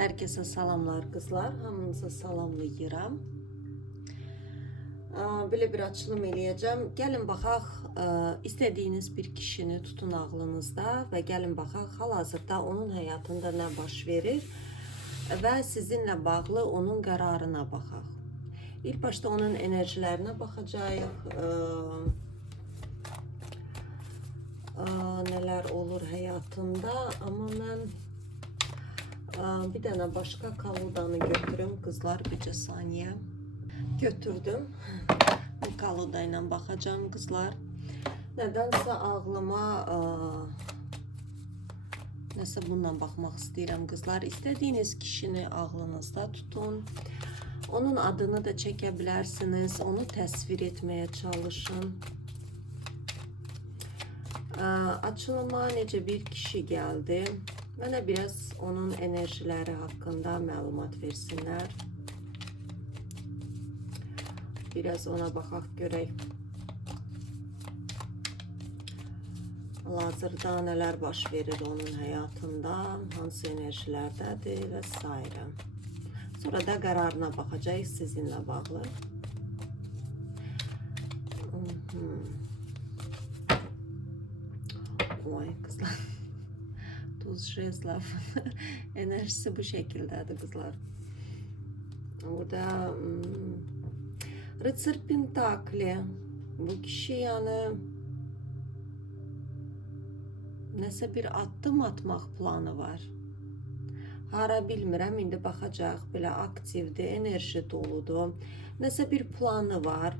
Herkese salamlar kızlar. Hamınızı salamlayıram. Böyle bir açılım eləyəcəm. Gəlin baxaq, istədiyiniz bir kişini tutun ağlınızda və gəlin baxaq hal-hazırda onun həyatında nə baş verir və sizinlə bağlı onun qərarına baxaq. İlk başta onun enerjilərinə baxacağıq. Nelər olur həyatında, amma mən bir dənə başqa kaludanı götürüm kızlar, bircə saniyə. Götürdüm. Bu kaluda ilə baxacağım kızlar. Nədənsə ağlıma nəsə bununla baxmaq istəyirəm kızlar. İstədiyiniz kişini ağlınızda tutun. Onun adını da çəkə bilərsiniz. Onu təsvir etməyə çalışın. Açılıma necə bir kişi gəldi. Mənə biraz onun enerjiləri haqqında məlumat versinlər. Biraz ona baxaq görək. Hal-hazırda nələr baş verir onun həyatında, hansı enerjilərdədir və s. Sonra da qərarına baxacağıq sizinlə bağlı. Oy kızlar. Tuz Jezlov enerjisi bu şekildedir kızlar. Burada Rıtsır Pentakli. Bu kişi yani nəsə bir addım atmaq planı var. Hara bilmirəm, indi baxacaq. Belə aktivdir, enerji doludur. Nəsə bir planı var.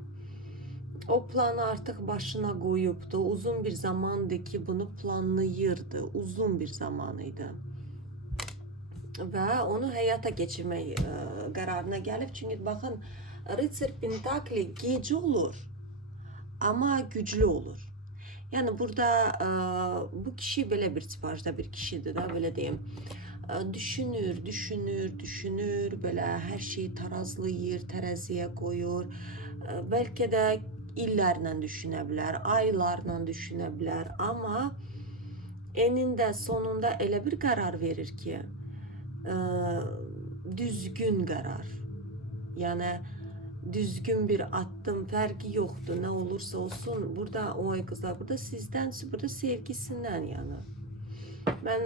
O planı artık başına koyubdu. Uzun bir zamandı ki bunu planlayırdı. Uzun bir zamanıydı. Ve onu həyata geçirmək qərarına gəlib. Çünkü bakın Rıtsır Pentakli gece olur. Ama güclü olur. Yani burada bu kişi belə bir tipajda bir kişidir da, böyle diyeyim. Düşünür, böyle her şeyi tarazlayır, teraziye koyur. Belki de illərlə düşünə bilər, aylarla düşünə bilər, amma enində sonunda elə bir qərar verir ki, düzgün qərar. Yəni düzgün bir addım, fərqi yoxdur, nə olursa olsun. Burada oy qızlar, burada sizdən, burada sevgisindən yəni. Mən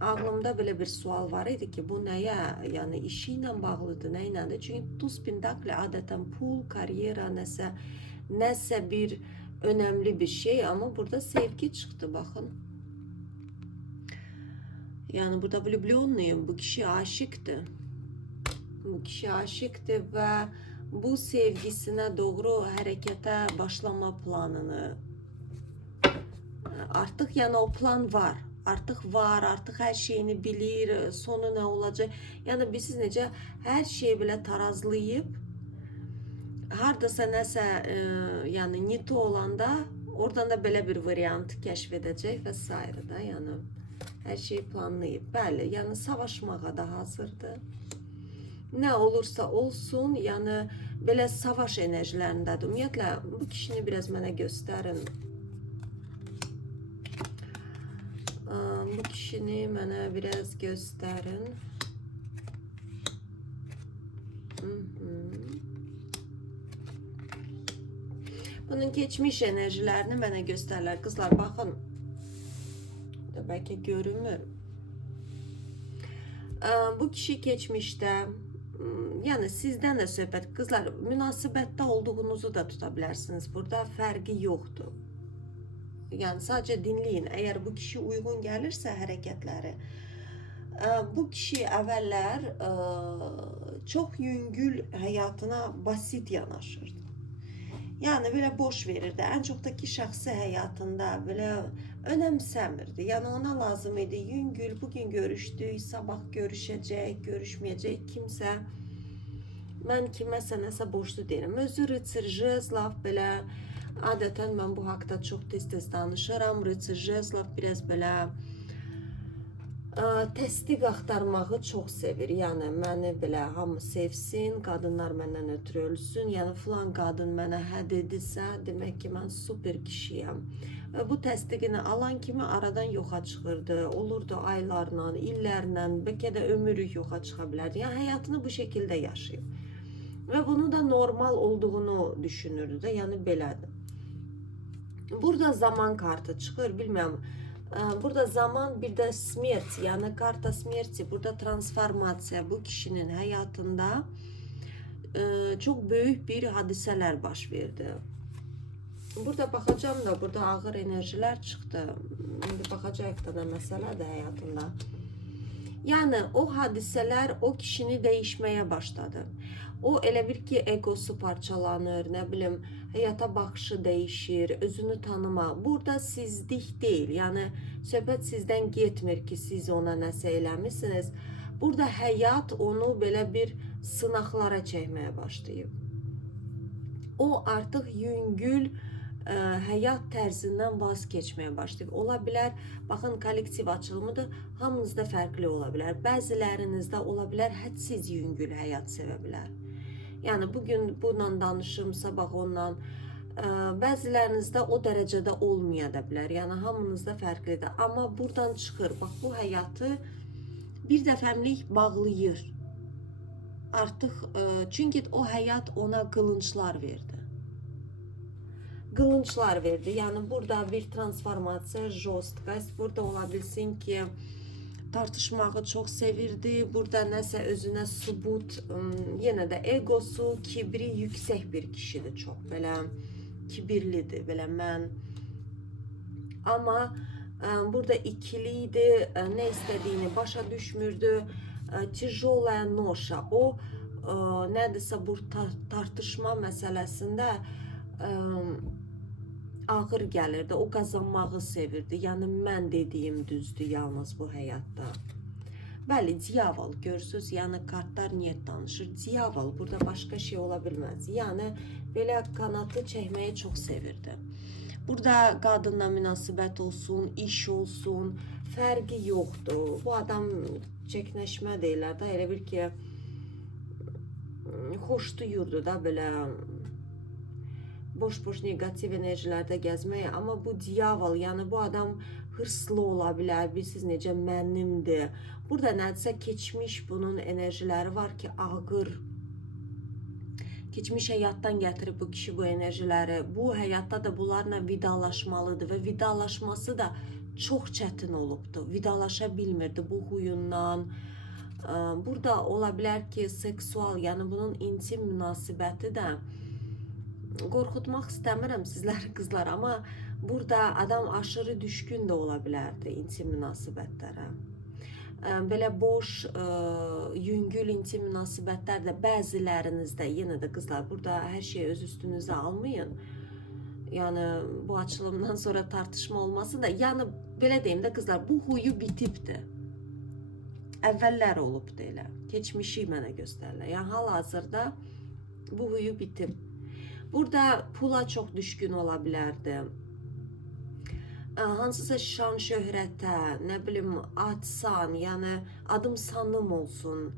ağlımda belə bir sual var idi ki, bu nəyə, yəni işi ilə bağlıdır, nə iləndir? Çünki Tuz Pentakli adətən pul, karyera, nəsə bir önemli bir şey, ama burada sevgi çıktı bakın. Yani burada влюбленный, bu kişi aşıktı. Bu kişi aşıktı ve bu sevgisine doğru harekete başlama planını artık, yani o plan var. Artık her şeyini bilir, sonu ne olacak. Yani biz necə her şeyi belə tarazlayıb hardasa nəsə yəni niti olanda oradan da belə bir variant kəşf edəcək və s. da, yəni hər şey planlayıb. Bəli, yəni savaşmağa da hazırdır. Nə olursa olsun, yəni belə savaş enerjilərindədir. Ümumiyyətlə bu kişini biraz mənə göstərin. Bu kişini mənə biraz göstərin. Bunun geçmiş enerjilerini mənə göstərirlər. Kızlar bakın. Belki görünmür. Bu kişi geçmişte, yani sizden de söhbət. Kızlar, münasibətdə olduğunuzu da tutabilirsiniz. Burada fərqi yoxdur. Yani sadece dinleyin. Eğer bu kişi uygun gelirse hareketleri. Bu kişi əvvəllər çok yüngül hayatına basit yanaşırdı. Yani böyle boş verirdi. En çok da ki şahsi hayatında böyle önemsemirdi. Yani ona lazım idi yüngül, bugün görüştük, sabah görüşecek, görüşmeyecek kimse. Ben kiməsə nəsə borçlu deyirəm. Özü Rıtsır Jezlov belə, adətən mən bu haqda çox tez danışıram. Rıtsır Jezlov biraz belə Təsdiq axtarmağı çox sevir. Yəni məni belə hamı sevsin, qadınlar məndən ötürü ölsün. Yəni filan qadın mənə hə dedisə, demək ki, mən super kişiyəm. Və bu təsdiqini alan kimi aradan yoxa çıxırdı. Olurdu aylarla, illərlə, bəlkə də ömürlük yoxa çıxa bilərdi. Yəni həyatını bu şəkildə yaşayıb. Və bunu da normal olduğunu düşünürdü də, yəni belədir. Burada zaman kartı çıxır, bilmirəm. Burada zaman, bir də smert, yəni karta smerti, burada transformasiya, bu kişinin həyatında çox böyük bir hadisələr baş verdi. Burada baxacağım da, burada ağır enerjilər çıxdı. İndi baxacaq da nə məsələdir həyatında. Yəni o hadisələr o kişini dəyişməyə başladı. O elə bir ki, egosu parçalanır, nə bilim, həyata baxışı dəyişir, özünü tanıma. Burada sizlik deyil, yəni söhbət sizdən getmir ki, siz ona nəsə eləmişsiniz. Burada həyat onu belə bir sınaqlara çəkməyə başlayıb. O artıq yüngül həyat tərzindən vaz keçməyə başlayıb. Ola bilər, baxın, kollektiv açılımıdır, hamınızda fərqli ola bilər. Bəzilərinizdə ola bilər, hədsiz yüngül həyat sevə bilər. Yəni bugün bununla danışım, sabah onunla, bəzilərinizdə o dərəcədə olmaya da bilər. Yəni hamınızda fərqlidir. Amma buradan çıxır, bax bu həyatı bir dəfəmlik bağlayır. Artıq çünki o həyat ona qılınclar verdi. Qılınclar verdi. Yəni burada bir transformasiya, jostkast burada ola bilsin ki, tartışmağı çox sevirdi. Burada nəsə özünə sübut, yenə də egosu, kibri yüksək bir kişidir, çox belə kibirlidir, belə mən. Amma burada ikili idi, nə istədiyini başa düşmürdü. Tijolaya noşa, o nədirsə bu tartışma məsələsində ağır gəlirdi, o qazanmağı sevirdi. Yəni mən dediyim düzdür yalnız bu həyatda. Bəli, diyavol görürsünüz, yəni kartlar niyyət danışır. Diyavol burada başqa şey ola bilməz. Yəni belə qanatı çəkməyi çox sevirdi. Burada qadınla münasibət olsun, iş olsun, fərqi yoxdur. Bu adam çəknəşmə deyirlər də, elə bir ki, xoşduyurdu da belə boş-boş negativ enerjilərdə gəzməyə. Amma bu diyavol, yəni bu adam hırslı ola bilər, bilirsiniz necə mənimdir. Burada nədirsə keçmiş bunun enerjiləri var ki, ağır. Keçmiş həyatdan gətirib bu kişi bu enerjiləri. Bu həyatda da bunlarla vidalaşmalıdır və vidalaşması da çox çətin olubdu. Vidalaşa bilmirdi bu huyundan. Burada ola bilər ki, seksual, yəni bunun intim münasibəti də, qorxutmaq istəmirəm sizləri qızlar, amma burada adam aşırı düşkün də ola bilərdi intim münasibətlərə. Belə boş, yüngül intim münasibətlər də bəzilərinizdə, yenə də qızlar, burada hər şeyi öz üstünüzə almayın. Yəni bu açılımdan sonra tartışma olması da, yəni belə deyim də qızlar, bu huyu bitibdir. Əvvəllər olubdu elə, keçmişi mənə göstərirlər. Yəni hal-hazırda bu huyu bitib. Burada pula çox düşkün ola bilərdi. Hansısa şan şöhrətə, nə bilim, ad-san, yəni adım sanım olsun.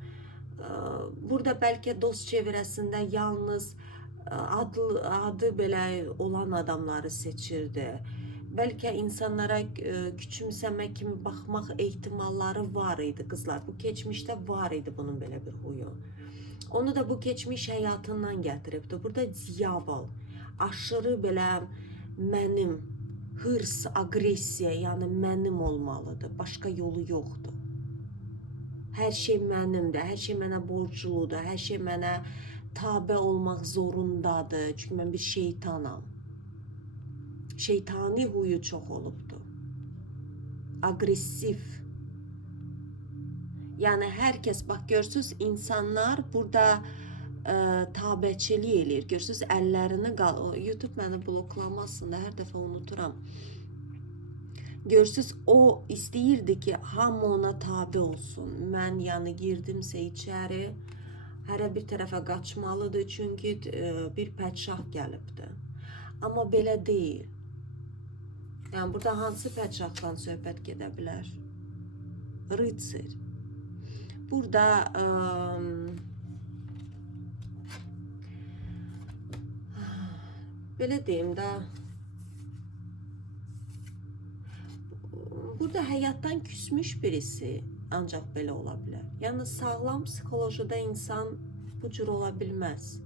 Burada bəlkə dost çevrəsində yalnız adı belə olan adamları seçirdi. Bəlkə insanlara küçümsəmək kimi baxmaq ehtimalları var idi qızlar. Bu keçmişdə var idi bunun belə bir huyu. Onu da bu keçmiş həyatından gətiribdi. Burada diyavol, aşırı belə mənim, hırs, agresiya, yəni mənim olmalıdır. Başqa yolu yoxdur. Hər şey mənimdir, hər şey mənə borcludur, hər şey mənə tabe olmaq zorundadır. Çünki mən bir şeytanam. Şeytani huyu çox olubdu. Agresiv. Yəni hər kəs, bax görürsünüz, insanlar burada tabeçilik eləyir. Görürsünüz, əllərini YouTube məni bloklamazsın da, hər dəfə unuturam. Görürsünüz, o istəyirdi ki, hamı ona tabe olsun. Mən yəni girdimsə içəri, hərə bir tərəfə qaçmalıdır, çünki bir pədşah gəlibdir. Amma belə deyil. Yəni burada hansı pədşahdan söhbət gedə bilər? rıtsır. Burada belə deyim də, burada həyatdan küsmüş birisi ancaq belə ola bilər. Yəni sağlam psixolojide insan bu cür ola bilməz.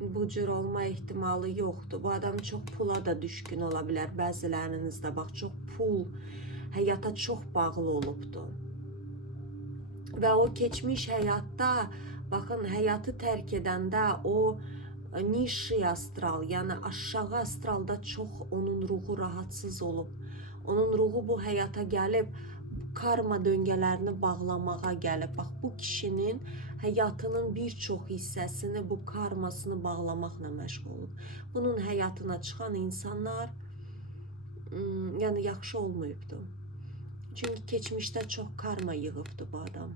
Bu cür olma ehtimalı yoxdur. Bu adam çox pula da düşkün ola bilər. Bəzilerinizdə bax, çox pul həyata çox bağlı olubdur. Və o keçmiş həyatda, baxın, həyatı tərk edəndə o nişi astral, yəni aşağı astralda çox onun ruhu rahatsız olub. Onun ruhu bu həyata gəlib, karma döngələrini bağlamağa gəlib. Bax, bu kişinin həyatının bir çox hissəsini bu karmasını bağlamaqla məşğul olub. Bunun həyatına çıxan insanlar yəni yaxşı olmayıbdır. Çünki keçmişdə çox karma yığıbdır bu adam.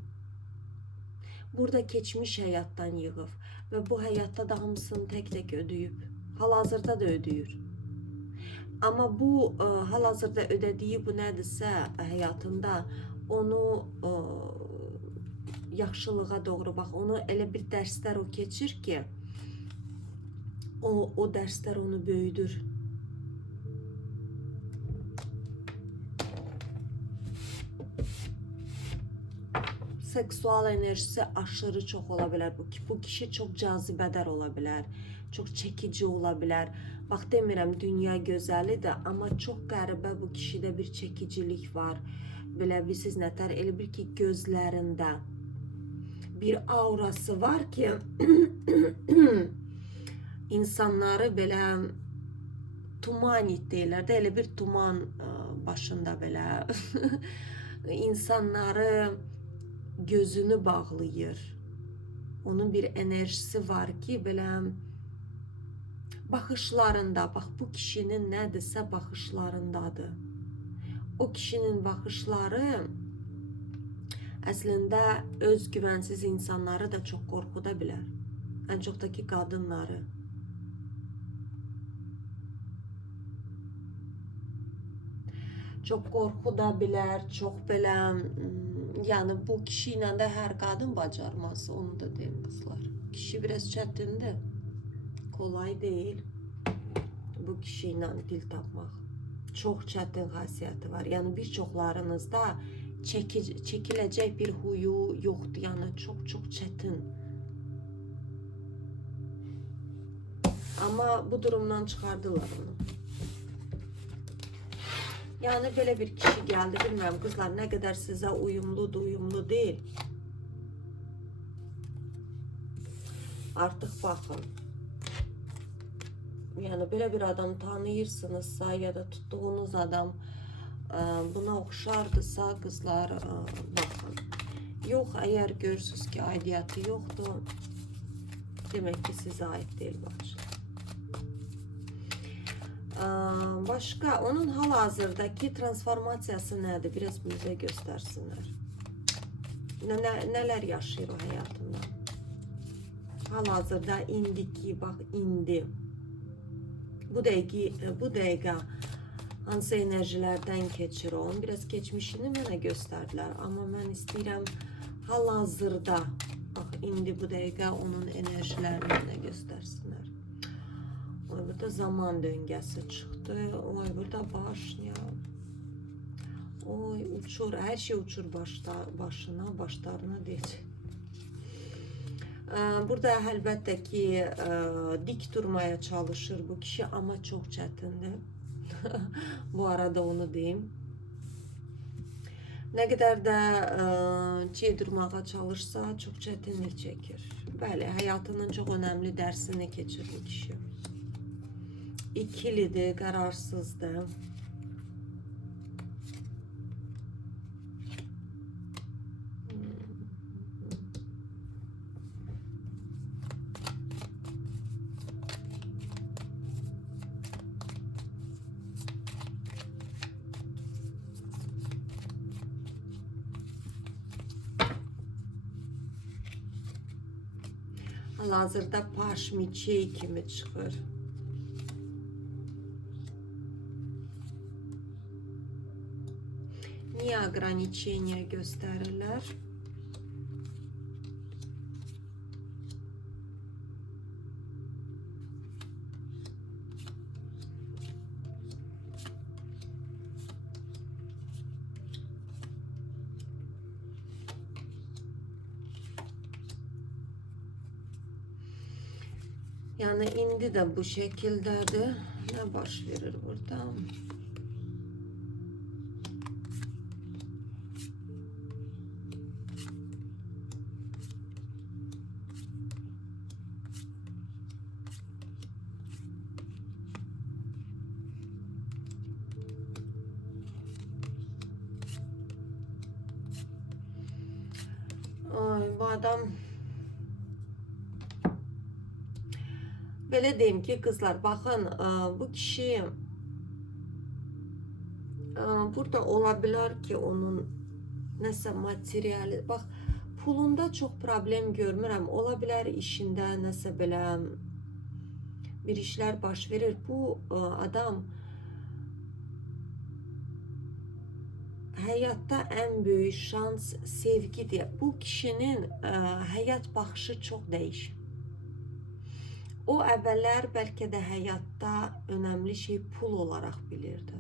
Burada keçmiş həyatdan yığıb və bu həyatda da hamısını tək-tək ödəyib. Hal-hazırda da ödəyir. Amma bu hal-hazırda ödədiyi bu nədirsə həyatında onu yaxşılığa doğru, bax, onu elə bir dərslər o keçir ki, o dərslər onu böyüdür. Seksual enerjisi aşırı çox ola bilər. Bu kişi çox cazibədar ola bilər. Çox çekici ola bilər. Bax, demirəm dünya gözəlidir, amma çox qəribə bu kişidə bir çekicilik var. Belə bilirsiniz nətər, elə bir ki gözlərində bir aurası var ki insanları belə tumanit deyirlər də, elə bir tuman başında belə insanları gözünü bağlayır. Onun bir enerjisi var ki, belə baxışlarında, bax, bu kişinin nədirsə baxışlarındadır. O kişinin baxışları əslində özgüvənsiz insanları da çox qorxuda bilər. Ən çox da ki qadınları. Çox qorxuda bilər, çox belə, yəni bu kişi ilə də hər qadın bacarmaz, onu da deyim qızlar. Kişi biraz çətindir, kolay deyil bu kişi ilə dil tapmaq. Çox çətin xasiyyəti var, yəni bir çoxlarınızda çəkiləcək bir huyu yoxdur, yəni çox çətin. Amma bu durumdan çıxardılar onu. Yəni belə bir kişi gəldi, bilmirəm qızlar nə qədər sizə uyumludur, uyumlu deyil. Artıq baxın. Yəni belə bir adam tanıyırsınızsa ya da tutduğunuz adam buna oxşardısa qızlar, baxın. Yox, əgər görürsünüz ki aidiyyatı yoxdur, demək ki sizə aid deyil bacılar. Başqa, onun hal-hazırdakı transformasiyası nədir? Biraz bizə göstərsinlər. Nələr yaşayır o həyatında? Hal-hazırda indiki, bax, indi. Bu dəqiqə hansı enerjilərdən keçir o? Biraz keçmişini mənə göstərdilər. Amma mən istəyirəm hal-hazırda, bax, indi bu dəqiqə onun enerjilərini mənə göstərsinlər. Oy, burada zaman döngəsi çıxdı. Oy, burada baş, ya. Oy, uçur, hər şey uçur başına, başlarına deyəcək. Burada əlbəttə ki dik durmaya çalışır bu kişi, amma çox çətindir. Bu arada onu deyim. Nə qədər də durmağa çalışsa çox çətinlik çəkir. Bəli, həyatının çox önəmli dərsini keçir bu kişi. İkilidir, qararsızdır. Hal-hazırda paş miçey kimi çıxır. ograniçeniya göstərirlər. Yani indi de bu şekildedir. Ne baş verir burada? Ay, bu adam belə deyim ki, kızlar, baxın, bu kişi burada olabilir ki, onun nəsə materiali, bax, pulunda çox problem görmürəm. Ola bilər işində nəsə belə bir işlər baş verir. Bu adam həyatda ən böyük şans sevgidir. Bu kişinin həyat baxışı çox dəyişir. O əvvəllər bəlkə də həyatda önəmli şey pul olaraq bilirdi.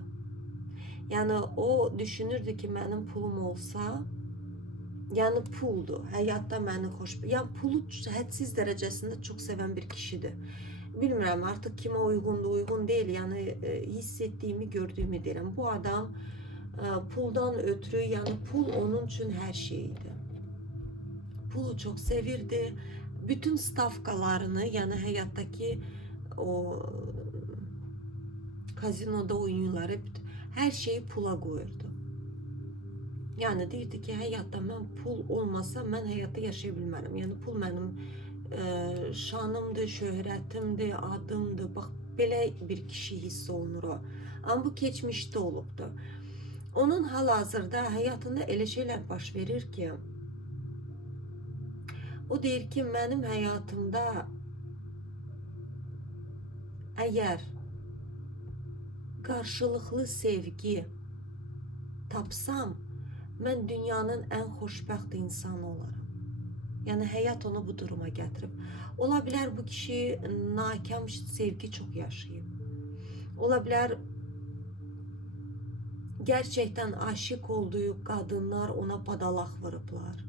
Yəni o düşünürdü ki, mənim pulum olsa, yəni puldur, həyatda məni xoş, yəni pulu hədsiz dərəcəsində çox sevən bir kişidir. Bilmirəm artıq kimə uyğundur, uyğun deyil, yəni hiss etdiyimi, gördüyümü deyirəm. Bu adam puldan ötürü, yəni pul onun üçün hər şeydi. Pulu çox sevirdi. Bütün stavkalarını, yəni həyatdakı o kazinoda oyunları, hər şeyi pula qoyurdu. Yəni deyirdi ki, həyatda mən pul olmasa mən həyatda yaşaya bilmərəm. Yəni pul mənim şanımdır, şöhrətimdir, adımdır. Bax, belə bir kişi hiss olunur o. Amma bu keçmişdə olubdu. Onun hal-hazırda həyatında elə şeylər baş verir ki, o deyir ki, mənim həyatımda əgər qarşılıqlı sevgi tapsam, mən dünyanın ən xoşbəxt insanı olaram. Yəni həyat onu bu duruma gətirib. Ola bilər bu kişi nakam sevgi çox yaşayıb. Ola bilər gerçekten aşık olduğu kadınlar ona padalaq vurublar.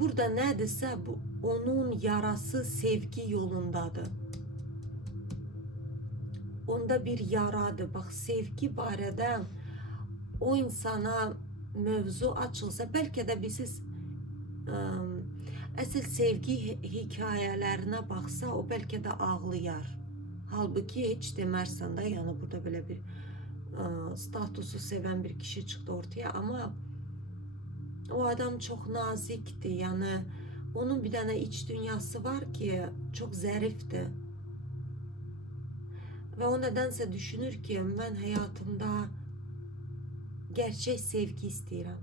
Burada nədirsə, bu onun yarası sevgi yolundadır. Onda bir yaradır. Bax, sevgi barədə o insana mövzu açılsa, bəlkə də siz əsl sevgi hekayələrinə baxsa, o bəlkə də ağlayar. Halbuki heç demərsən də, yəni burada belə bir statusu sevən bir kişi çıxdı ortaya, amma o adam çox nazikdir. Yəni onun bir dənə iç dünyası var ki, çox zərifdir. Və o nədənsə düşünür ki, mən həyatımda gerçək sevgi istəyirəm.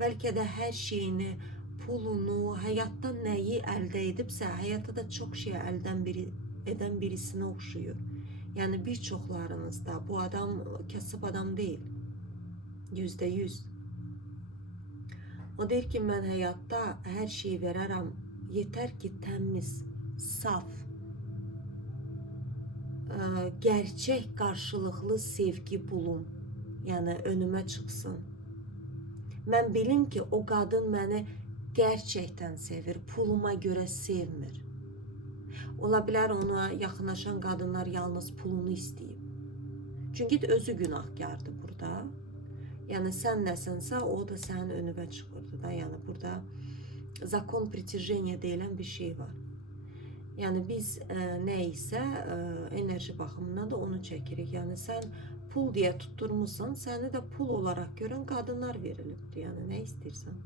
Bəlkə də hər şeyini, pulunu, həyatdan nəyi əldə edibsə, həyatda da çox şey əldən edən birisinə oxşuyur. Yəni bir çoxlarınızda bu adam kasıb adam deyil. %100. O deyir ki, mən həyatda hər şeyi verərəm. Yetər ki, təmiz, saf, gerçək qarşılıqlı sevgi bulum. Yəni önümə çıxsın. Mən bilim ki, o qadın məni gerçəkdən sevir, puluma görə sevmir. Ola bilər ona yaxınlaşan qadınlar yalnız pulunu istəyib. Çünki özü günahkardır burada. Yəni sən nəsənsə, o da sənin önünə çıxırdı da. Yəni burada zakon pritijenye deyilən bir şey var. Yəni biz nə isə enerji baxımından da onu çəkirik. Yəni sən pul deyə tutturmuşsan, səni də pul olaraq görən qadınlar verilibdir. Yəni nə istəyirsən.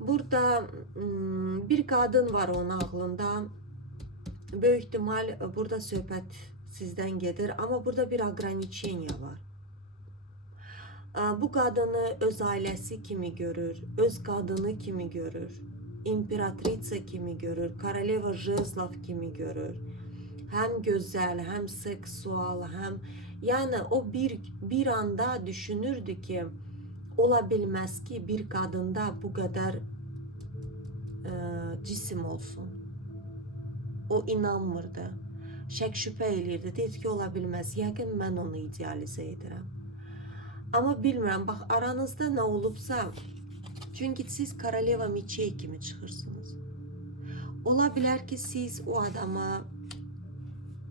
Burada bir qadın var onun ağlında. Böyük ihtimal burada söhbət sizdən gedir. Amma burada bir ograniçeniya var. Bu qadını öz ailəsi kimi görür, öz qadını kimi görür, imperatriça kimi görür, koroleva jezlov kimi görür. Həm gözəl, həm seksual, həm Yani o bir anda düşünürdü ki olabilmez ki bir kadında bu kadar cisim olsun. O inanmırdı. Şək şübhə eləyirdi. Deyirdi ki, ola bilməz. Yəqin mən onu idealizə edirəm. Amma bilmirəm, bax aranızda nə olubsa, çünki siz Koroleva Meçey kimi çıxırsınız. Ola bilər ki, siz o adama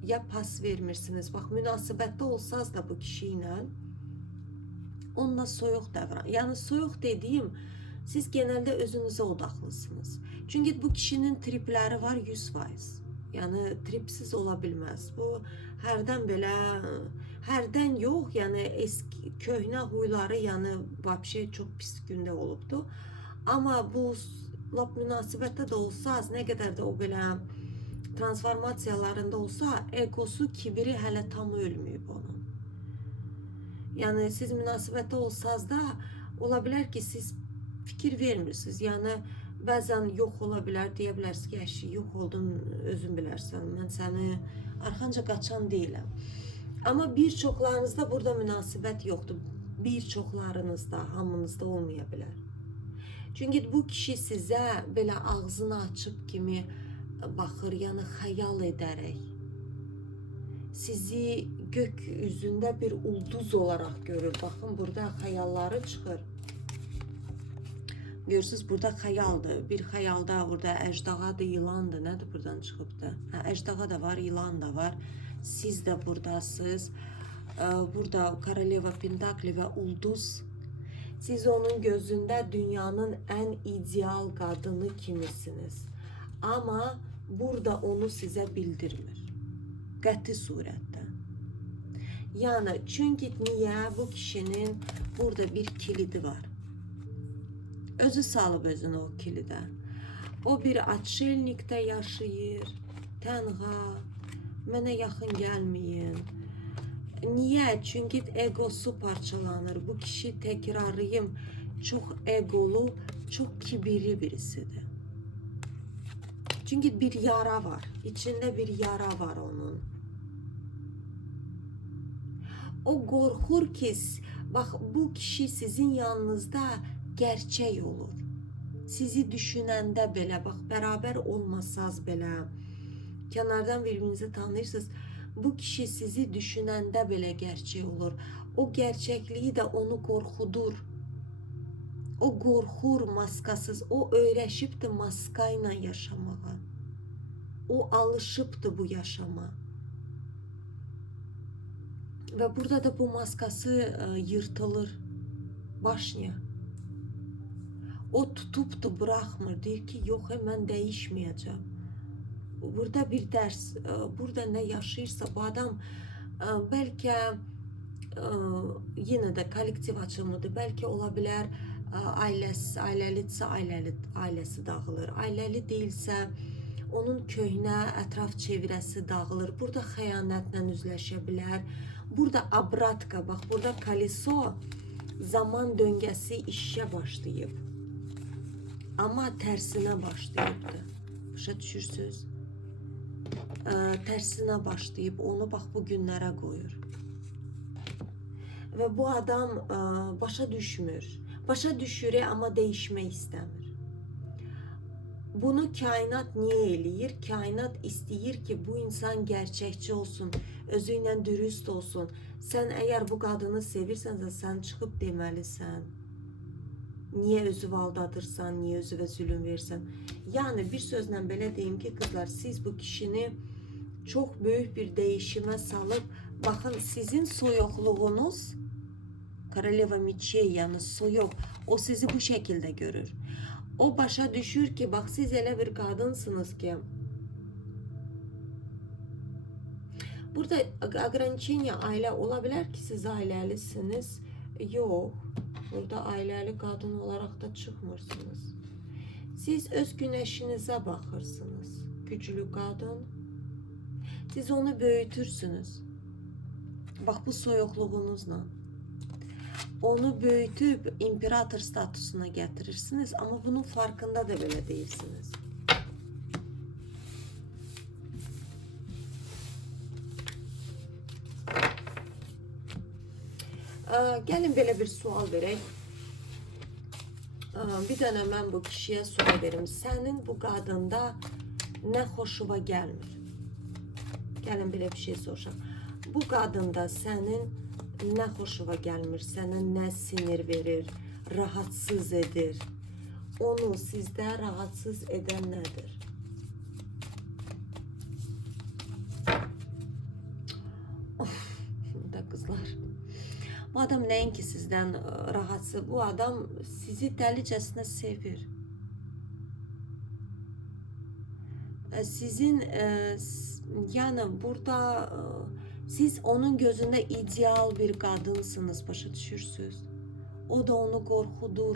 ya pas vermirsiniz. Bax, münasibətdə olsanız da bu kişi ilə onunla soyuq davran. Yəni soyuq dediyim, siz genelde özünüze odaklısınız. Çünkü bu kişinin tripleri var 100%. Yani tripsiz olabilmez. Bu hərdən belə, hərdən yox, yani eski köhnə huyları yani vəbşe çok pis gündə olubdu. Ama bu lap münasibətdə də olsaz, nə qədər də o belə transformasiyalarında olsa, egosu, kibiri hələ tam ölməyib onun. Yani siz münasibətdə olsaz da, ola bilər ki, siz fikir vermirsiniz. Yani bəzən yox ola bilər, deyə bilərsiniz ki, əşi, yox oldun, özün bilərsən, mən səni arxanca qaçan deyiləm. Amma bir çoxlarınızda burada münasibət yoxdur. Bir çoxlarınızda, hamınızda olmaya bilər. Çünki bu kişi sizə belə ağzını açıb kimi baxır, yəni xəyal edərək. Sizi gökyüzündə bir ulduz olarak görür. Baxın, burada xəyalları çıxır. Görürsünüz, burada xəyaldır. Bir xəyalda burada əjdahadır, yılandır. Nədir buradan çıxıbdır? Əjdaha da var, yılan da var. Siz də buradasınız. Burada Koroleva Pentakli və ulduz. Siz onun gözündə dünyanın ən ideal qadını kimisiniz. Ama burada onu sizə bildirmir. Qəti surətdə. Yəni, çünki niyə? Bu kişinin burada bir kilidi var. Özü salıb özünü o kilidə. O bir atşelnikdə yaşayır, tənha, mənə yaxın gəlməyin. Niyə? Çünki egosu parçalanır. Bu kişi, təkrarlayım, çox egolu, çox kibirli birisidir. Çünki bir yara var. İçində bir yara var onun. O qorxur ki, bax, bu kişi sizin yanınızda gerçək olur. Sizi düşünəndə belə, bax, bərabər olmasaz belə, kənardan birbirinizi tanıyırsınız. Bu kişi sizi düşünəndə belə gerçək olur. O gerçəkliyi də onu qorxudur. O qorxur maskasız. O öyrəşibdir maskayla yaşamağa. O alışıbdır bu yaşama. Və burada da bu maskası yırtılır. Başnya. O tutubdur, bırakmır. Deyir ki, yox, mən dəyişməyəcəm. Burada bir dərs, burada nə yaşayırsa bu adam bəlkə yenə də kollektiv açılımıdır. Bəlkə ola bilər ailəsi, ailəlidirsə ailəsi dağılır. Ailəli deyilsə onun köhnə ətraf çevrəsi dağılır. Burada xəyanətlə üzləşə bilər. Burada abratka, bax, burada koliso zaman döngəsi işə başlayıb. Amma tərsinə başlayıbdır. Başa düşürsünüz? Tərsinə başlayıb onu bax bu günlərə qoyur. Və bu adam başa düşmür. Başa düşür, amma dəyişmək istəmir. Bunu kainat niyə eləyir? Kainat istəyir ki, bu insan gerçəkçi olsun, özü ilə dürüst olsun. Sən əgər bu qadını sevirsənsə, sən çıxıb deməlisən. Niyə özü aldadırsan, niyə özüvə zülüm versən? Yəni, bir sözlə belə deyim ki, qızlar, siz bu kişini çox böyük bir dəyişimə salıb, baxın, sizin soyuqluğunuz, Koroleva Meçey, yəni soyuq, o sizi bu şəkildə görür. O başa düşür ki, bax, siz elə bir qadınsınız ki, burada ograniçeniya ailə ola bilər ki, siz ailəlisiniz. Yox, burada ailəli qadın olaraq da çıxmırsınız. Siz öz günəşinizə baxırsınız, güclü qadın. Siz onu böyütürsünüz. Bax, bu soyuqluğunuzla. Onu böyütüb imperator statusuna gətirirsiniz, amma bunun farkında da belə değilsiniz. Gəlin belə bir sual verək. Bir dənə mən bu kişiyə sual verim. Sənin bu qadında nə xoşuna gəlmir? Gəlin belə bir şey soruşam. Bu qadında sənin nə xoşuna gəlmir? Sənə nə sinir verir, rahatsız edir? Onu sizdə rahatsız edən nədir? Da qızlar. Bu adam nəinki sizdən rahatsız, bu adam sizi dəlicəsinə sevir. Sizin yəni burada siz onun gözündə ideal bir qadınsınız, başa düşürsünüz. O da onu qorxudur.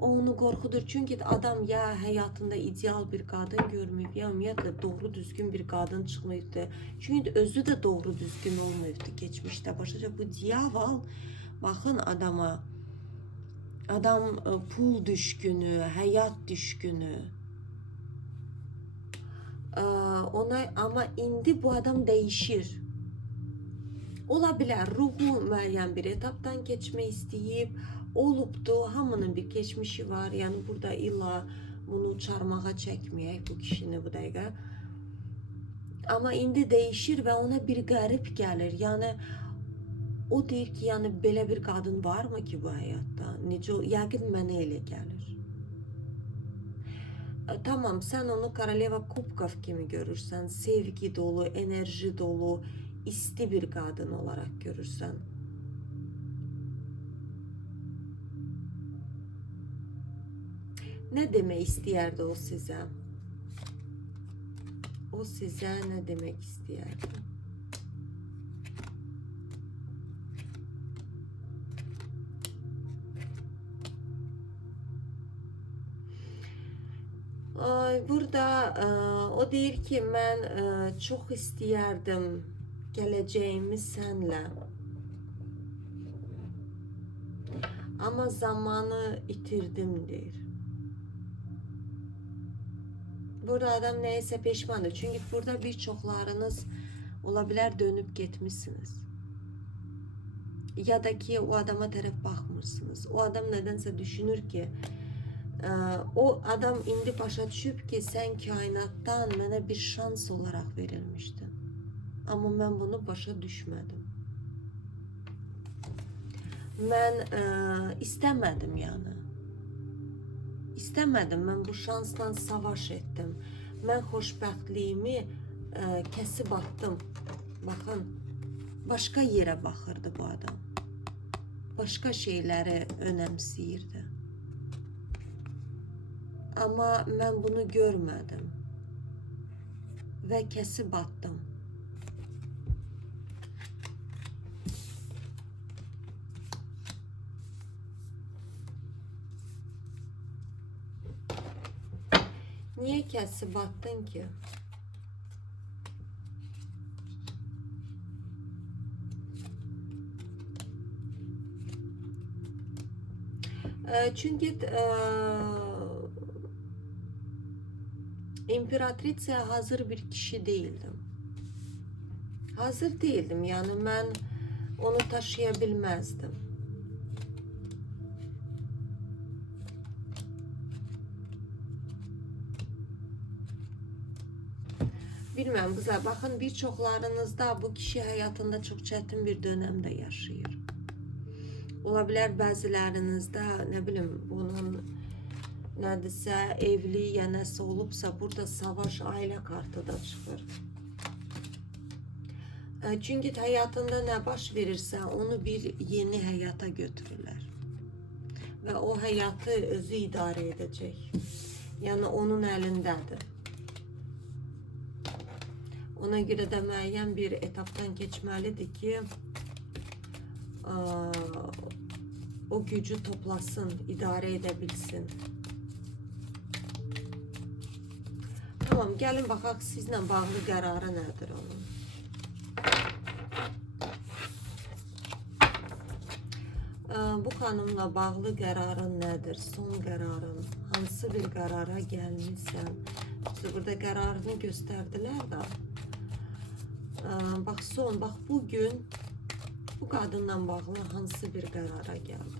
O onu qorxudur çünki adam ya həyatında ideal bir qadın görməyib, ya ümumiyyətlə doğru düzgün bir qadın çıxmayıbdı. Çünki özü də doğru düzgün olmayıbdı keçmişdə. Başaca bu diyavol, baxın adama. Adam pul düşkünü, həyat düşkünü. Ona ama indi bu adam değişir. Ola bilər ruhu müəyyən bir etapdan keçmək istəyib, olubdu, hamının bir keçmişi var. Yəni burada illa bunu çarmıha çəkməyək bu kişini bu dəqiqə. Amma indi değişir və ona bir qərib gəlir. Yəni o deyir ki, yəni belə bir qadın varmı ki bu həyatda? Necə, yəqin mənə elə gəlir. Tamam, sen onu Koroleva Kubkov kimi görürsən, sevgi dolu, enerji dolu, isti bir kadın olarak görürsən. Ne demek istəyərdi o sizə? O sizə ne demek istəyərdi? Burada o deyir ki, mən çox istəyərdim gələcəyimi sənlə. Ama zamanı itirdim deyir. Burada adam neyse peşmandır. Çünkü burada birçoklarınız ola bilər dönüp getmişsiniz. Ya da ki o adama tərəf baxmırsınız. O adam nədənsə düşünür ki, o adam indi başa düşüb ki, sən kainatdan mənə bir şans olaraq verilmişdin. Amma mən bunu başa düşmədim. Mən istəmədim yəni. İstəmədim, mən bu şansla savaş etdim. Mən xoşbəxtliyimi kəsib attım. Baxın, başqa yerə baxırdı bu adam. Başqa şeyləri önəmsəyirdi. Ama mən bunu görmədim və kəsib attım. Niye kəsib attın ki? Çünkü İmparatritsaya hazır bir kişi değildim. Hazır değildim, yani ben onu taşıyabilmezdim. Bilmem kızlar, bakın birçoklarınızda bu kişi hayatında çok çetin bir dönemde yaşıyor. Olabilir bəzilərinizdə, ne bileyim, bunun nədirsə, evli ya nəsə olubsa, burada savaş aile kartı da çıxır. Çünkü hayatında ne baş verirse onu bir yeni hayata götürürler. Ve o hayatı özü idare edecek. Yani onun elindedir. Ona göre de müəyyən bir etaptan geçmelidir ki, o gücü toplasın, idare edebilsin. Tamam, gəlin baxaq sizlə bağlı qərarı nədir onun? Bu xanımla bağlı qərarın nədir? Son qərarın, hansı bir qərara gəlmişsən? İşte burada qərarını göstərdilər da. Bax son, bax bugün Bu qadından bağlı hansı bir qərara gəldi?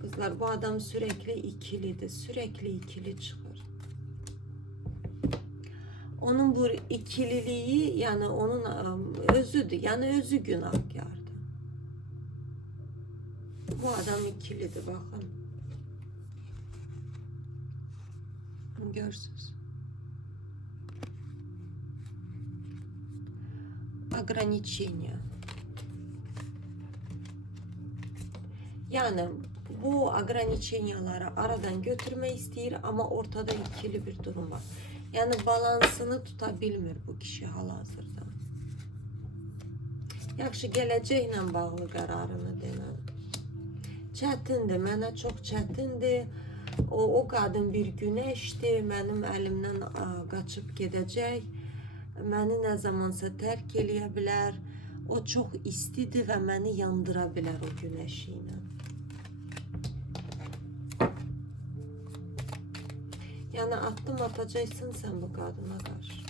Kızlar, bu adam sürekli ikilidir. Sürekli ikili çıxır. Onun bu ikililiği, yani onun özüdür. Yani özü günahkardır. Bu adam ikilidir, bakın. Görürsünüz. Ограничения. Yani bu ограничениyaları aradan götürmek istəyir, ama ortada ikili bir durum var. Yani balansını tutabilmir bu kişi hal-hazırda. Yaxşı, gələcəklə bağlı qərarını denən. Çətindir, mənə çox çətindir. O qadın bir güneşdir, mənim əlimdən qaçıb gedəcək. Məni nə zamansa tərk eləyə bilər. O çox istidir və məni yandıra bilər o güneşi ilə. Yani attım atacaksın sen bu kadına karşı.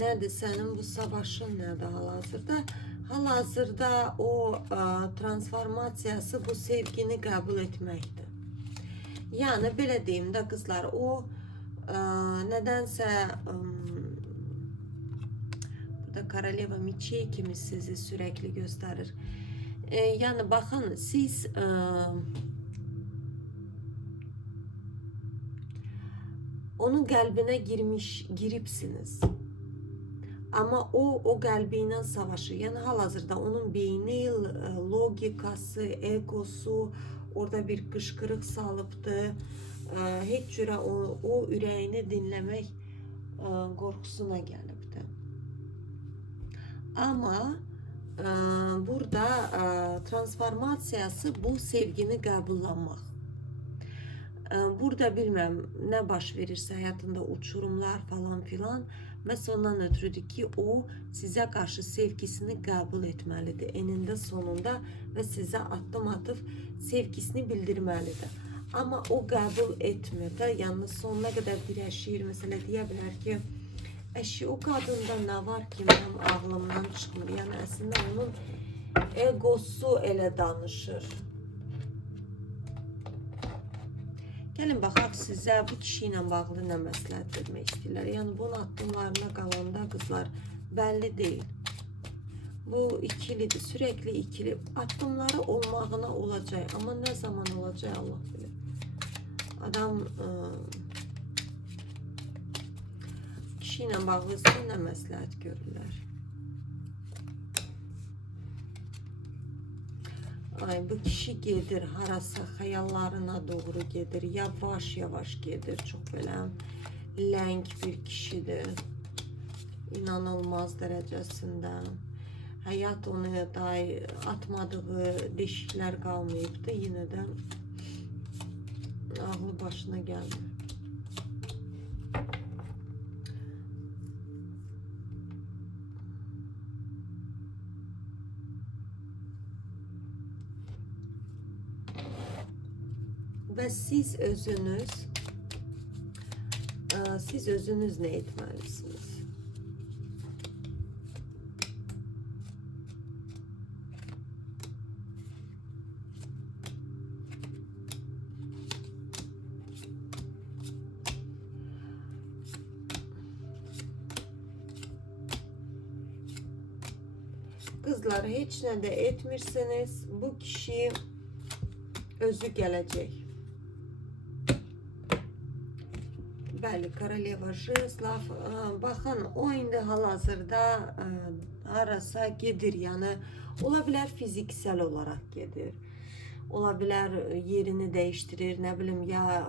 Nədir sənin bu savaşın, nədir hal-hazırda? Hal-hazırda o transformasiyası bu sevgini qəbul etməkdir. Yəni belə deyim də qızlar, o nədənsə burada Koroleva Miçey kimi sizi sürekli göstərir. Yəni baxın, siz onun qəlbinə giribsiniz. Ama o qəlbiyle savaşır. Yani hal-hazırda onun beyni, logikası, egosu orada bir qışqırıq salıbdır. Heç cürə o ürəyini dinləmək qorxusuna gəlibdir. Ama burada transformasiyası bu sevgini qəbullanmaq. Burada bilmem ne baş verirse hayatında, uçurumlar falan filan, mesela ondan ötürüdür ki o size karşı sevgisini qəbul etməlidir eninde sonunda ve size addım atıp sevgisini bildirməlidir. Ama o qəbul etmir də, yani sonuna kadar dirəşir. Mesela deyə bilər ki, əşi o qadında ne var ki benim ağlımdan çıxmır. Yani aslında onun egosu elə danışır. Gəlin baxaq sizə bu kişi ilə bağlı nə məsləhət vermək istəyirlər. Yəni bunun addımlarına qalanda qızlar belli değil. Bu ikilidir, sürekli ikili. Addımları olmağına olacaq, ama ne zaman olacaq Allah bilir. Adam kişi ilə bağlı sizə nə məsləhət görürlər? Ay, bu kişi gedir harasa, hayallarına doğru gedir, yavaş yavaş gedir, çok böyle leng bir kişidir, inanılmaz derecesinde. Hayat onu dahi atmadığı deşikler kalmayıptı, yine de ağlı başına gelmiyor. Ve siz özünüz ne etmelisiniz? Kızlar, hiç ne de etmirseniz bu kişi özü gelecek. Bəli, Koroleva Jezlov. Baxın, o indi hal-hazırda harasa gedir. Yani ola bilər fiziksel olarak gedir. Ola bilər yerini değiştirir, ne bileyim ya,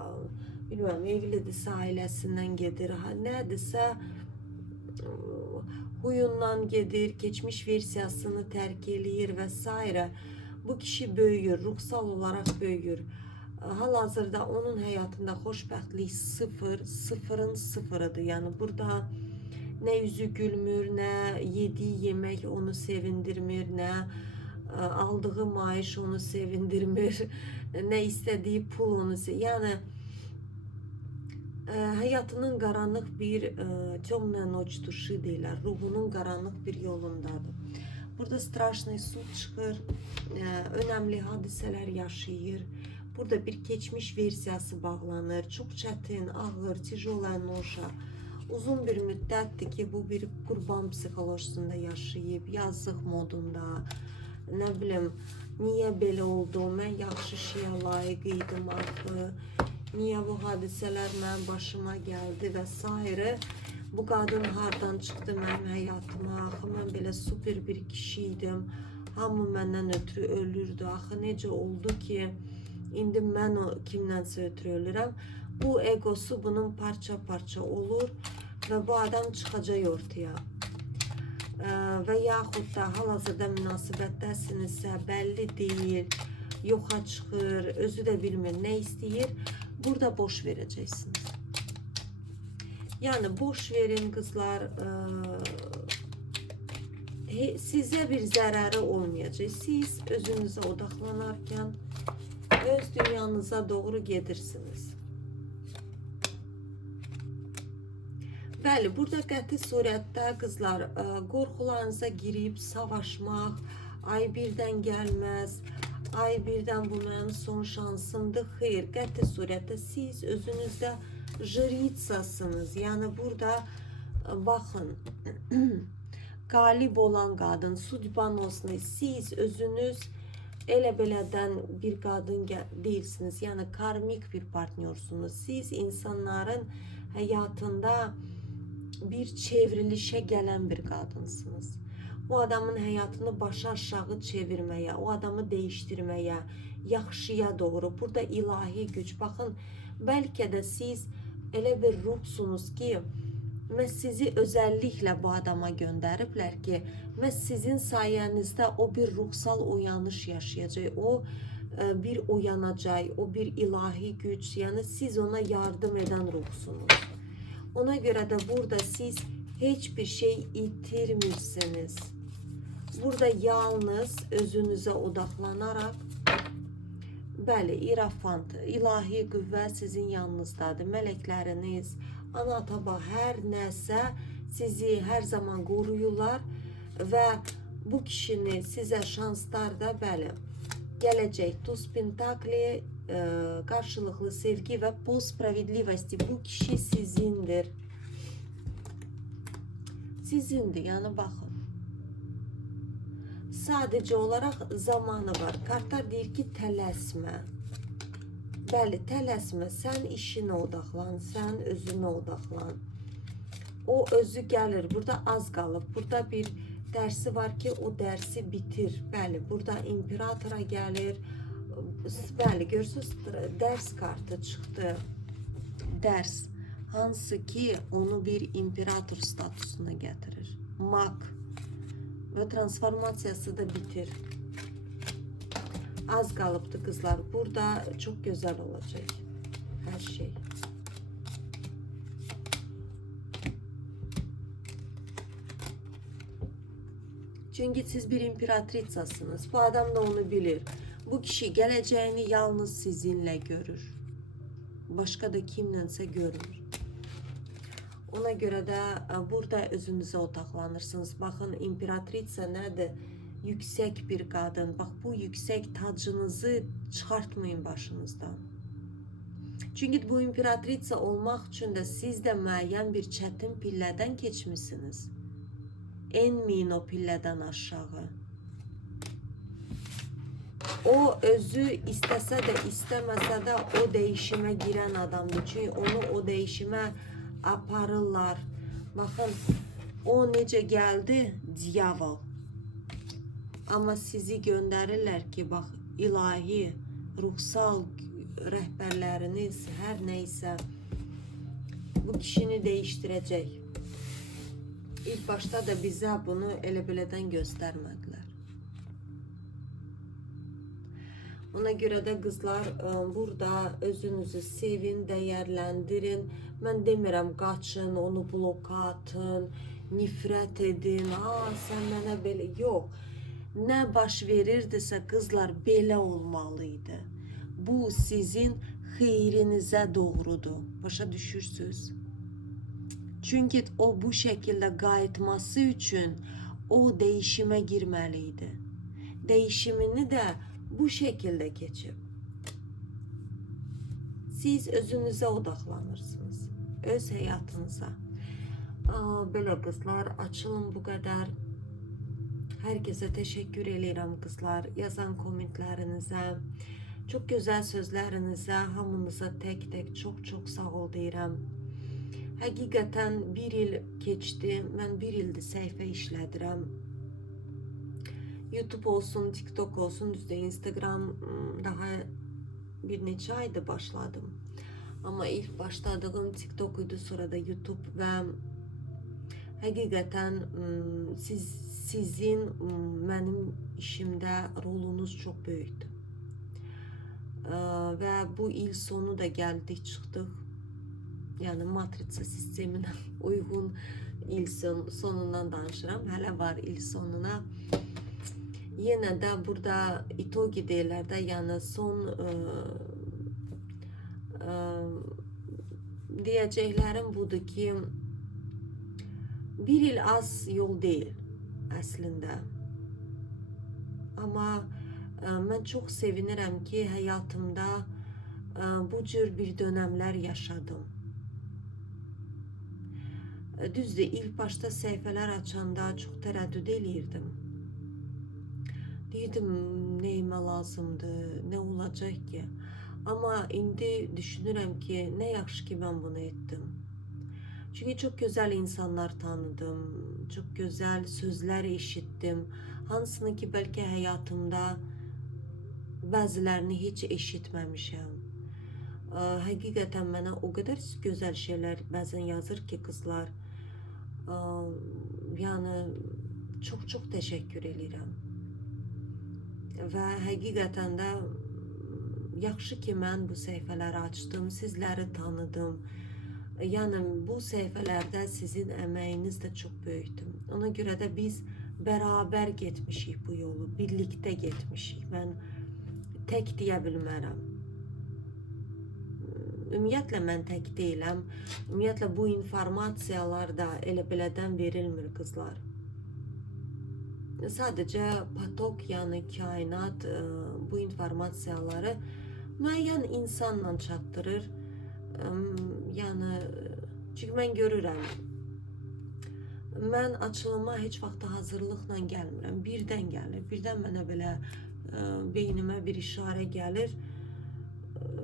bilmem, evlidirsə ailəsindən gedir. Nədirsə huyundan gedir, geçmiş versiyasını terk eləyir vesaire. Bu kişi böyüyür, ruhsal olarak büyüyor. Hal-hazırda onun hayatında xoşbəxtlik sıfır, sıfırın sıfırıdır. Yani burada ne yüzü gülmür, ne yediği yemek onu sevindirmir, ne aldığı maaş onu sevindirmir, ne istediği pul onu yani hayatının karanlık bir темная ночь duşu deyirlər. Ruhunun karanlık bir yolundadır. Burada straşный суд çıxır, önemli hadiseler yaşayır. Burada bir geçmiş versiyası bağlanır. Çok çətin, ağır, tijola noşa. Uzun bir müddətdir ki, bu bir qurban psixolojisində yaşayıb, yazıq modunda. Nə bilim, niye belə oldu, mən yaxşı şeyə layiq idim axı. Niye bu hadiseler mənim başıma geldi vesaire. Bu kadın hardan çıktı mənim hayatıma, axı mən belə super bir kişiydim. Hamı məndən ötürü ölürdü. Axı necə oldu ki, indi mən o kimdənsə ötürü ölürəm. Bu egosu bunun parça parça olur ve bu adam çıkacak ortaya. Və yaxud da hal-hazırda münasibətdəsinizsə, bəlli deyil, yoxa çıxır, özü də bilmir, nə istəyir. Burada boş vereceksiniz. Yani boş verin kızlar. Size bir zararı olmayacak. Siz özünüze odaklanarken öz dünyanıza doğru gedirsiniz. Bəli, burada qəti surətdə qızlar qorxularınıza girib savaşmaq, ay birdən gəlməz, ay birdən bu mənim son şansımdır. Xeyr, qəti surətdə siz özünüzdə jritsasınız. Yəni burada baxın, qalib olan qadın, sudbanosni, siz özünüz elə belədən bir qadın değilsiniz. Yəni karmik bir partnyorsunuz. Siz insanların həyatında bir çevrilişe gelen bir kadınsınız. O adamın hayatını başa aşağı çevirmeye, o adamı değiştirmeye, yaxşıya doğru. Burada ilahi güç. Bakın, belki de siz elə bir ruhsunuz ki, mən sizi özellikle bu adama gönderiblər ki, mən sizin sayenizde o bir ruhsal uyanış yaşayacak. O bir uyanacak, o bir ilahi güç. Yani siz ona yardım eden ruhsunuz. Ona göre de burada siz hiçbir şey itirmirsiniz. Burada yalnız özünüze odaklanarak, bəli, irafant, ilahi qüvvə sizin yanınızdadır. Mələkləriniz, ana ataba hər nəsə sizi hər zaman qoruyurlar və bu kişini sizə şanslar da bəli gələcək. Tuz Pentakli, karşılıklı sevgi ve po spravедливости. Bu kişi sizindir. Sizindir. Yani bakın. Sadece olarak zamanı var. Kartlar deyir ki tələsmə. Bəli, tələsmə. Sən işinə odaqlan. Sən özünə odaqlan. O özü gəlir. Burada az qalıb. Burada bir dersi var ki o dersi bitir. Bəli, burada imperatora gəlir. Bəli, görürsünüz, ders kartı çıxdı. Ders, hansı ki onu bir imperator statusuna getirir. Mag ve transformasiyası da bitir. Az qalıbdı kızlar. Burada çok güzel olacak her şey. Çünkü siz bir imperatritsasınız. Bu adam da onu bilir. Bu kişi geleceğini yalnız sizinle görür. Başka da kimdense görmür. Ona göre de burada özünüze odaklanırsınız. Bakın, imperatriça nedir? Yüksek bir kadın. Bak, bu yüksek tacınızı çıkartmayın başınızdan. Çünkü bu imperatriça olmak için de siz de müəyyən bir çətin pillədən keçmişsiniz. Enmeyin o pillədən aşağı. O özü istese de istemese de o değişime giren adamdır. Çünkü onu o değişime aparırlar. Bakın, o necə geldi? Diyavol. Ama sizi gönderirler ki bak, ilahi, ruhsal rehberleriniz her neyse bu kişini değiştirecek. İlk başta da bize bunu elə belədən göstərmədilər. Ona görə də qızlar, burada özünüzü sevin, dəyərləndirin. Mən demirəm qaçın, onu bloka atın, nifrət edin. Sən mənə belə, yox. Nə baş verirdisə qızlar, belə olmalıydı. Bu sizin xeyrinizə doğrudur. Başa düşürsünüz? Çünki o bu şəkildə qayıtması üçün o değişime girmeliydi. Değişimini de bu şekilde geçip. Siz özünüze odaklanırsınız. Öz hayatınıza. Böyle kızlar, açılım bu kadar. Herkese teşekkür ederim kızlar. Yazan komentlerinize, çok güzel sözlerinize, hamınıza tek tek çok sağ ol deyirəm. Həqiqətən bir il keçdi. Mən bir ildir səhifə işlədirəm. YouTube olsun, TikTok olsun, düzdür Instagram daha bir neçə aydır başladım. Ama ilk başladığım TikTok idi, sonra da YouTube və həqiqətən sizin mənim işimdə rolunuz çox böyükdür. Və bu il sonu da gəldik, çıxdıq. Yəni matriça sisteminə uyğun il sonundan danışıram. Hələ var il sonuna. Yenə də burada itogi deyirlər də, yəni son deyəcəklərim budur ki, bir il az yol deyil əslində. Amma mən çox sevinirəm ki, həyatımda bu cür bir dönəmlər yaşadım. Düzdür, ilk başta səhifələr açanda çox tərəddüd eləyirdim. Deyirdim, neyimə lazımdır, nə olacaq ki? Amma indi düşünürəm ki, nə yaxşı ki mən bunu etdim. Çünki çox gözəl insanlar tanıdım, çox gözəl sözlər eşitdim. Hansını ki, bəlkə həyatımda bəzilərini heç eşitməmişəm. Həqiqətən mənə o qədər gözəl şeylər bəzən yazır ki, qızlar. Yəni, çox təşəkkür edirəm. Və həqiqətən də yaxşı ki, mən bu səhifələri açdım, sizləri tanıdım. Yəni, bu səhifələrdə sizin əməyiniz də çox böyükdür. Ona görə də biz bərabər getmişik bu yolu, birlikdə getmişik. Mən tək deyə bilmərəm. Ümumiyyətlə mən tək deyiləm. Ümumiyyətlə bu informasiyalar da elə belədən verilmir qızlar. Sadəcə patok, yəni kainat bu informasiyaları müəyyən insanla çatdırır. Yəni, çünki mən görürəm. Mən açılıma heç vaxt hazırlıqla gəlmirəm. Birdən gəlir. Birdən mənə belə beynimə bir işarə gəlir.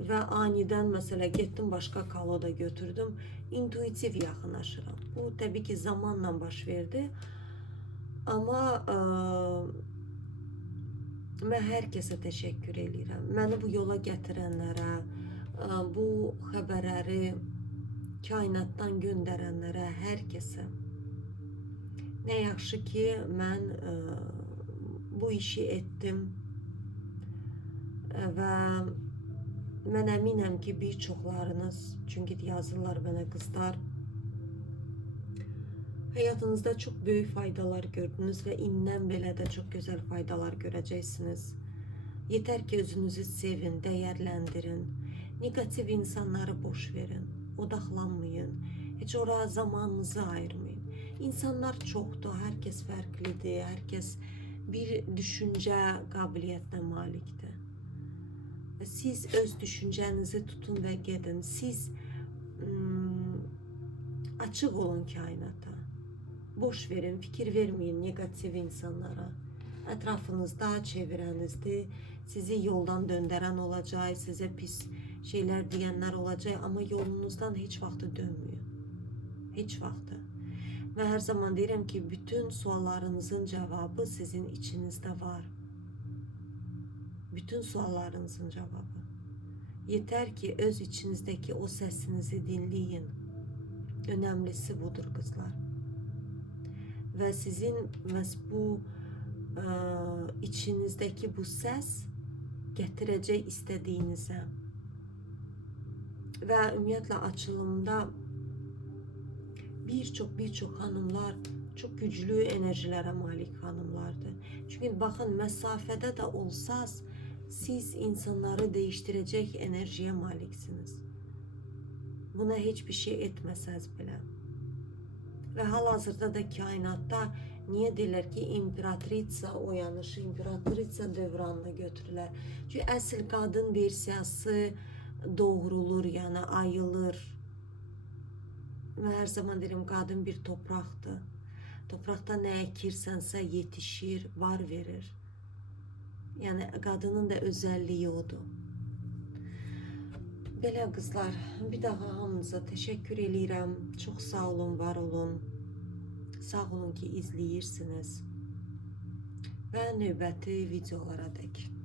Və anidən məsələ getdim başqa kaloda götürdüm. İntuitiv yaxınlaşıram. Bu təbii ki zamanla baş verdi. Amma mən hər kəsə təşəkkür edirəm. Məni bu yola gətirənlərə, bu xəbərləri kainatdan göndərənlərə, hər kəsə. Nə yaxşı ki mən bu işi etdim. Və mən əminəm ki, bir çoxlarınız, çünki yazırlar mənə qızlar, həyatınızda çox böyük faydalar gördünüz və indən belə də çox gözəl faydalar görəcəksiniz. Yetər ki, özünüzü sevin, dəyərləndirin. Negativ insanları boş verin, odaqlanmayın. Heç ora zamanınızı ayırmayın. İnsanlar çoxdur, hər kəs fərqlidir, hər kəs bir düşüncə qabiliyyətinə malikdir. Siz öz düşüncənizi tutun və gedin. Siz açıq olun kainata. Boş verin, fikir verməyin negativ insanlara. Ətrafınızda çevirənizdir. Sizi yoldan döndərən olacaq, sizə pis şeylər deyənlər olacaq, amma yolunuzdan heç vaxtı dönməyin. Heç vaxtı. Və hər zaman deyirəm ki, bütün suallarınızın cavabı sizin içinizdə var. Bütün suallarınızın cevabı. Yeter ki öz içinizdeki o sesinizi dinleyin. Önemlisi budur kızlar. və sizin məhz bu içinizdəki bu səs gətirəcək istədiyinizə. Və ümumiyyətlə açılımda bir çox xanımlar çox güclü enerjilərə malik xanımlardır. Çünki baxın, məsafədə də olsaz, siz insanları değiştirəcək enerjiyə maliksiniz. Buna heç bir şey etməsəz belə. Və hal-hazırda da kainatda niyə deyirlər ki, imperatriça oyanışı, imperatriça dövranını götürürlər? Çünki əsl qadın versiyası doğrulur, yəni ayılır. Və hər zaman deyirəm, qadın bir topraqdır. Topraqda nə əkirsənsə yetişir, var verir. Yəni qadının da özəlliyi odur. Belə qızlar, bir daha hamınıza təşəkkür eləyirəm. Çox sağ olun, var olun. Sağ olun ki, izləyirsiniz. Və növbəti videolara dək.